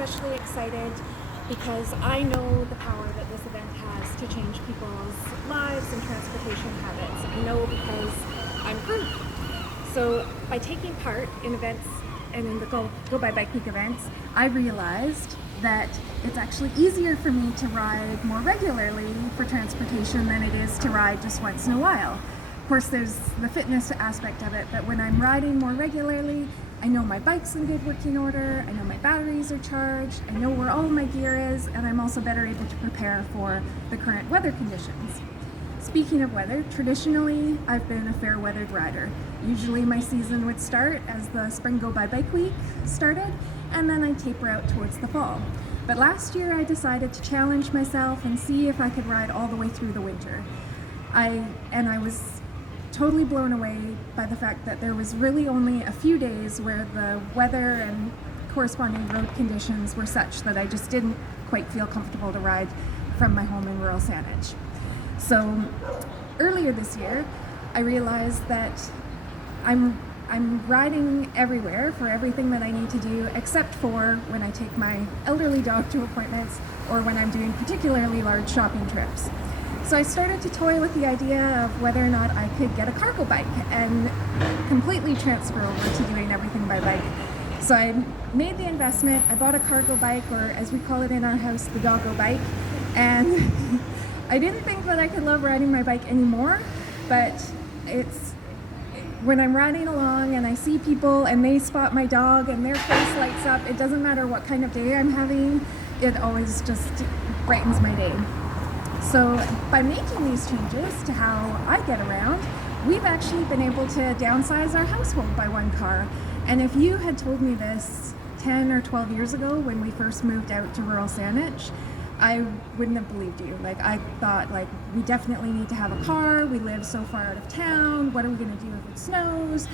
especially excited because I know the power that this event has to change people's lives and transportation habits. I know because I'm proof. So by taking part in events and in the Go by Bike Week events, I realized that it's actually easier for me to ride more regularly for transportation than it is to ride just once in a while. Of course, there's the fitness aspect of it, but when I'm riding more regularly, I know my bike's in good working order, I know my batteries are charged, I know where all my gear is, and I'm also better able to prepare for the current weather conditions. Speaking of weather, traditionally I've been a fair weathered rider. Usually my season would start as the spring Go by Bike Week started, and then I'd taper out towards the fall. But last year I decided to challenge myself and see if I could ride all the way through the winter. I was totally blown away by the fact that there was really only a few days where the weather and corresponding road conditions were such that I just didn't quite feel comfortable to ride from my home in rural Saanich. So earlier this year, I realized that I'm riding everywhere for everything that I need to do, except for when I take my elderly dog to appointments or when I'm doing particularly large shopping trips. So I started to toy with the idea of whether or not I could get a cargo bike and completely transfer over to doing everything by bike. So I made the investment, I bought a cargo bike, or as we call it in our house, the doggo bike, and I didn't think that I could love riding my bike anymore, but when I'm riding along and I see people and they spot my dog and their face lights up, it doesn't matter what kind of day I'm having, it always just brightens my day. So by making these changes to how I get around, we've actually been able to downsize our household by one car. And if you had told me this 10 or 12 years ago when we first moved out to rural Saanich, I wouldn't have believed you. I thought, we definitely need to have a car. We live so far out of town. What are we going to do if it snows?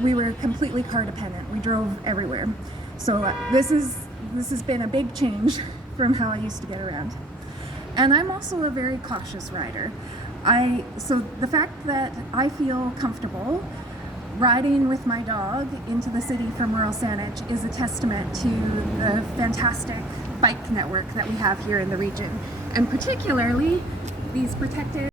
We were completely car dependent. We drove everywhere. So this has been a big change from how I used to get around. And I'm also a very cautious rider. So the fact that I feel comfortable riding with my dog into the city from rural Saanich is a testament to the fantastic bike network that we have here in the region, and particularly these protected